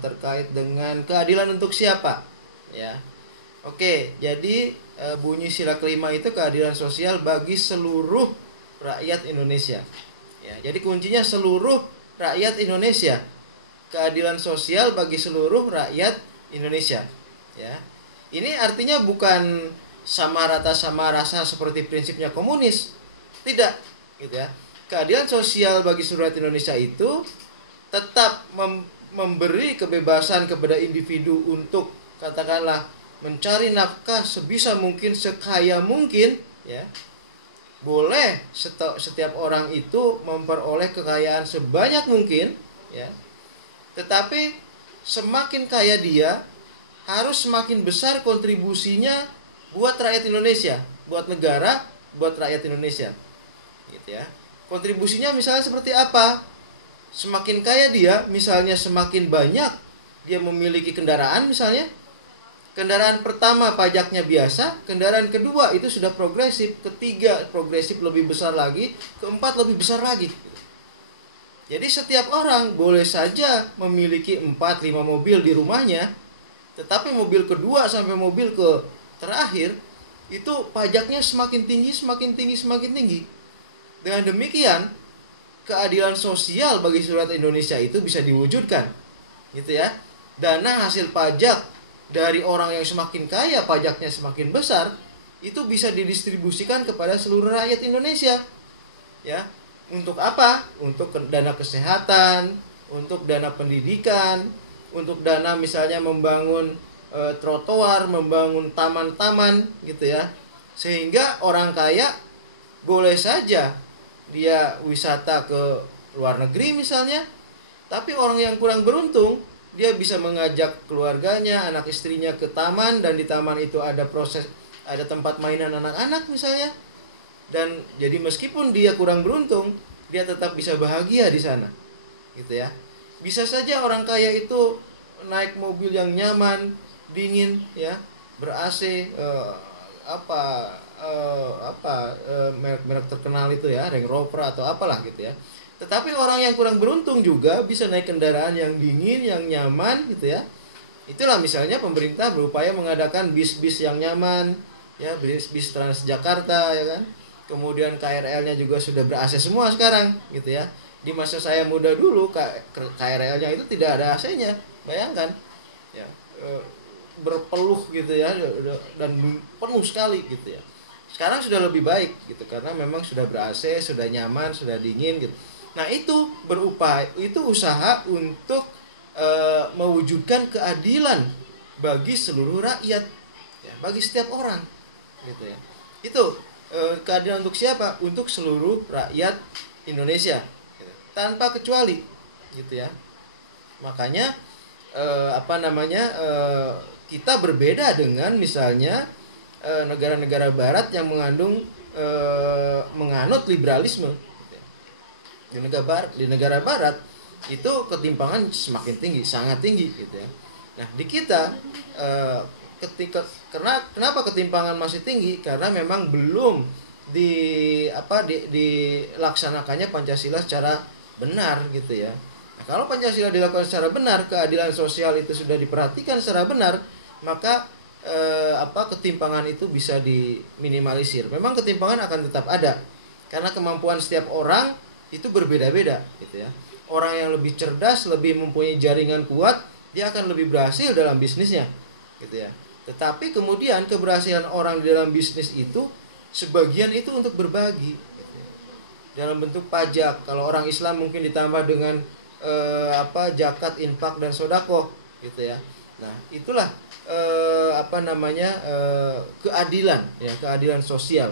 terkait dengan keadilan untuk siapa, ya. Oke, jadi bunyi sila kelima itu keadilan sosial bagi seluruh rakyat Indonesia. Ya, jadi kuncinya seluruh rakyat Indonesia. Keadilan sosial bagi seluruh rakyat Indonesia. Ya, ini artinya bukan sama rata sama rasa seperti prinsipnya komunis, tidak, gitu ya. Keadilan sosial bagi seluruh rakyat Indonesia itu tetap memberi kebebasan kepada individu untuk katakanlah mencari nafkah sebisa mungkin, sekaya mungkin, ya. Boleh setiap orang itu memperoleh kekayaan sebanyak mungkin, ya. Tetapi semakin kaya dia, harus semakin besar kontribusinya buat rakyat Indonesia, buat negara, buat rakyat Indonesia. Gitu ya. Kontribusinya misalnya seperti apa? Semakin kaya dia, misalnya semakin banyak dia memiliki kendaraan misalnya. Kendaraan pertama pajaknya biasa, kendaraan kedua itu sudah progresif, ketiga progresif lebih besar lagi, keempat lebih besar lagi. Jadi setiap orang boleh saja memiliki 4-5 mobil di rumahnya, tetapi mobil kedua sampai mobil ke terakhir itu pajaknya semakin tinggi, semakin tinggi, semakin tinggi. Dengan demikian, keadilan sosial bagi seluruh Indonesia itu bisa diwujudkan, gitu ya. Dana hasil pajak dari orang yang semakin kaya, pajaknya semakin besar, itu bisa didistribusikan kepada seluruh rakyat Indonesia, ya. Untuk apa? Untuk dana kesehatan, untuk dana pendidikan, untuk dana misalnya membangun trotoar, membangun taman-taman, gitu ya. Sehingga orang kaya boleh saja dia wisata ke luar negeri misalnya, tapi orang yang kurang beruntung dia bisa mengajak keluarganya, anak istrinya ke taman, dan di taman itu ada tempat mainan anak-anak misalnya. Dan jadi meskipun dia kurang beruntung, dia tetap bisa bahagia di sana. Gitu ya. Bisa saja orang kaya itu naik mobil yang nyaman, dingin ya, ber-AC merek-merek terkenal itu ya, Range Rover atau apalah gitu ya. Tetapi orang yang kurang beruntung juga bisa naik kendaraan yang dingin, yang nyaman gitu ya. Itulah misalnya pemerintah berupaya mengadakan bis-bis yang nyaman, ya, bis Transjakarta ya kan. Kemudian KRL-nya juga sudah ber-AC semua sekarang gitu ya. Di masa saya muda dulu KRL-nya itu tidak ada AC-nya. Bayangkan. Ya, berpeluh gitu ya, dan penuh sekali gitu ya. Sekarang sudah lebih baik gitu karena memang sudah ber-AC, sudah nyaman, sudah dingin gitu. Nah, itu usaha untuk mewujudkan keadilan bagi seluruh rakyat, ya, bagi setiap orang, gitu ya. Itu keadilan untuk siapa? Untuk seluruh rakyat Indonesia, gitu, tanpa kecuali, gitu ya. Makanya kita berbeda dengan misalnya negara-negara Barat yang menganut liberalisme. Di negara barat itu ketimpangan semakin tinggi, sangat tinggi gitu ya. Nah, di kita kenapa ketimpangan masih tinggi? Karena memang belum dilaksanakannya Pancasila secara benar gitu ya. Nah, kalau Pancasila dilakukan secara benar, keadilan sosial itu sudah diperhatikan secara benar, maka ketimpangan itu bisa diminimalisir. Memang ketimpangan akan tetap ada karena kemampuan setiap orang itu berbeda-beda gitu ya. Orang yang lebih cerdas, lebih mempunyai jaringan kuat, dia akan lebih berhasil dalam bisnisnya gitu ya. Tetapi kemudian keberhasilan orang di dalam bisnis itu sebagian itu untuk berbagi gitu ya. Dalam bentuk pajak. Kalau orang Islam mungkin ditambah dengan zakat, infak, dan sedekah gitu ya. Nah, itulah keadilan ya, keadilan sosial.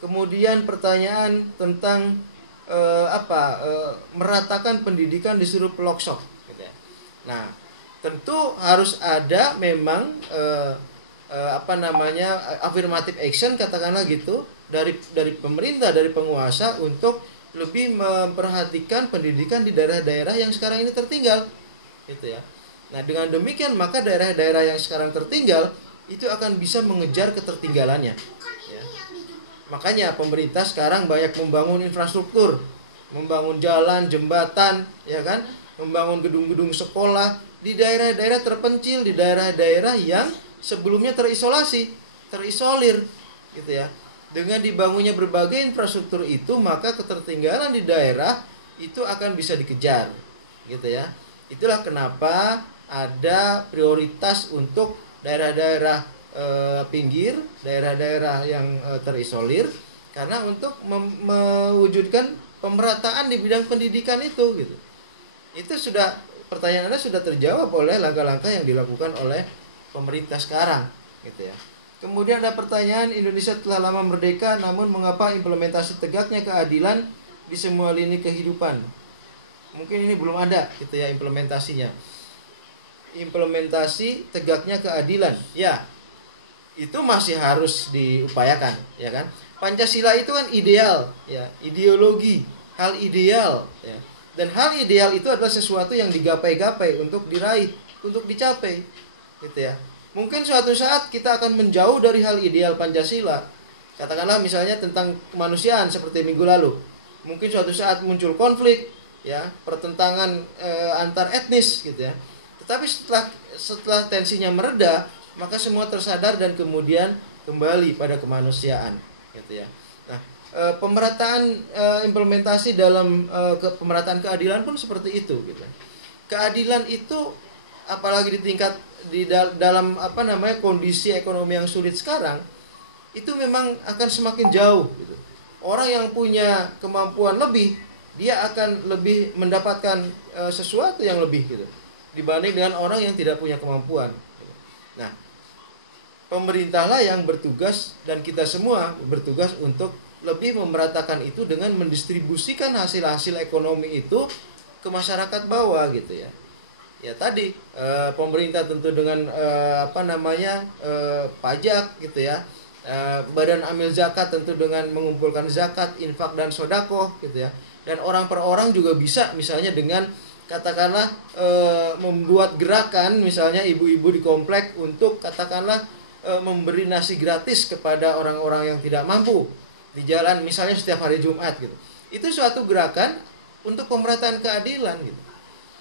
Kemudian pertanyaan tentang meratakan pendidikan di seluruh pelosok gitu ya. Nah, tentu harus ada memang affirmative action katakanlah gitu dari pemerintah, dari penguasa untuk lebih memperhatikan pendidikan di daerah-daerah yang sekarang ini tertinggal gitu ya. Nah, dengan demikian maka daerah-daerah yang sekarang tertinggal itu akan bisa mengejar ketertinggalannya. Ya. Makanya pemerintah sekarang banyak membangun infrastruktur, membangun jalan, jembatan, ya kan, membangun gedung-gedung sekolah, di daerah-daerah terpencil, di daerah-daerah yang sebelumnya terisolir gitu ya. Dengan dibangunnya berbagai infrastruktur itu, maka ketertinggalan di daerah itu akan bisa dikejar gitu ya. Itulah kenapa ada prioritas untuk daerah-daerah pinggir, daerah-daerah yang terisolir, karena untuk mewujudkan pemerataan di bidang pendidikan itu gitu. Itu sudah, pertanyaan Anda sudah terjawab oleh langkah-langkah yang dilakukan oleh pemerintah sekarang gitu ya. Kemudian ada pertanyaan, Indonesia telah lama merdeka, namun mengapa implementasi tegaknya keadilan di semua lini kehidupan? Mungkin ini belum ada gitu ya implementasinya. Implementasi tegaknya keadilan, ya itu masih harus diupayakan, ya kan? Pancasila itu kan ideal, ya, ideologi, hal ideal, ya. Dan hal ideal itu adalah sesuatu yang digapai-gapai untuk diraih, untuk dicapai, gitu ya. Mungkin suatu saat kita akan menjauh dari hal ideal Pancasila. Katakanlah misalnya tentang kemanusiaan seperti minggu lalu. Mungkin suatu saat muncul konflik, ya, pertentangan antar etnis gitu ya. Tetapi setelah tensinya mereda, maka semua tersadar dan kemudian kembali pada kemanusiaan gitu ya. Nah, pemerataan implementasi dalam pemerataan keadilan pun seperti itu gitu. Keadilan itu apalagi di tingkat dalam kondisi ekonomi yang sulit sekarang, itu memang akan semakin jauh gitu. Orang yang punya kemampuan lebih, dia akan lebih mendapatkan sesuatu yang lebih gitu dibanding dengan orang yang tidak punya kemampuan gitu. Nah, pemerintahlah yang bertugas dan kita semua bertugas untuk lebih memeratakan itu dengan mendistribusikan hasil-hasil ekonomi itu ke masyarakat bawah gitu ya. Ya tadi pemerintah tentu dengan pajak gitu ya, badan amil zakat tentu dengan mengumpulkan zakat, infak dan sodakoh gitu ya. Dan orang per orang juga bisa misalnya dengan katakanlah membuat gerakan misalnya ibu-ibu di komplek untuk katakanlah memberi nasi gratis kepada orang-orang yang tidak mampu di jalan misalnya setiap hari Jumat gitu. Itu suatu gerakan untuk pemerataan keadilan gitu.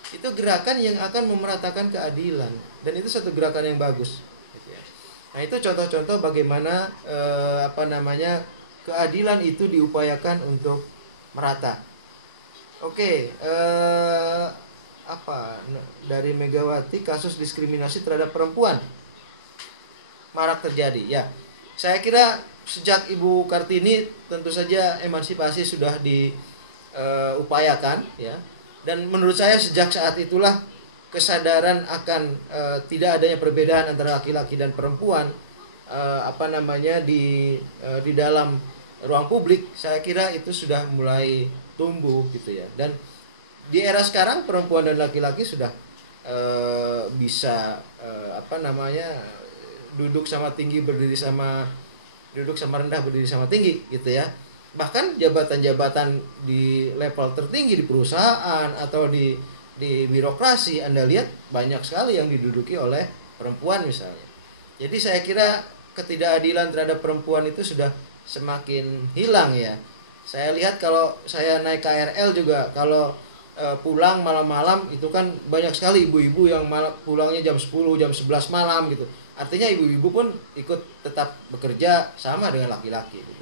Itu gerakan yang akan memeratakan keadilan dan itu satu gerakan yang bagus gitu ya. Nah, itu contoh-contoh bagaimana keadilan itu diupayakan untuk merata. Oke, dari Megawati, kasus diskriminasi terhadap perempuan marak terjadi. Ya, saya kira sejak Ibu Kartini tentu saja emansipasi sudah diupayakan ya. Dan menurut saya sejak saat itulah kesadaran akan tidak adanya perbedaan antara laki-laki dan perempuan di dalam ruang publik, saya kira itu sudah mulai tumbuh gitu ya. Dan di era sekarang perempuan dan laki-laki sudah bisa duduk sama rendah berdiri sama tinggi gitu ya. Bahkan jabatan-jabatan di level tertinggi di perusahaan atau di birokrasi, Anda lihat banyak sekali yang diduduki oleh perempuan misalnya. Jadi saya kira ketidakadilan terhadap perempuan itu sudah semakin hilang ya. Saya lihat kalau saya naik KRL juga, kalau pulang malam-malam itu kan banyak sekali ibu-ibu yang pulangnya jam 10, jam 11 malam gitu. Artinya ibu-ibu pun ikut tetap bekerja sama dengan laki-laki gitu.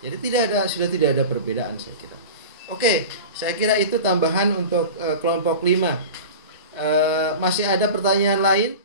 Jadi sudah tidak ada perbedaan saya kira. Oke, saya kira itu tambahan untuk kelompok 5. Masih ada pertanyaan lain?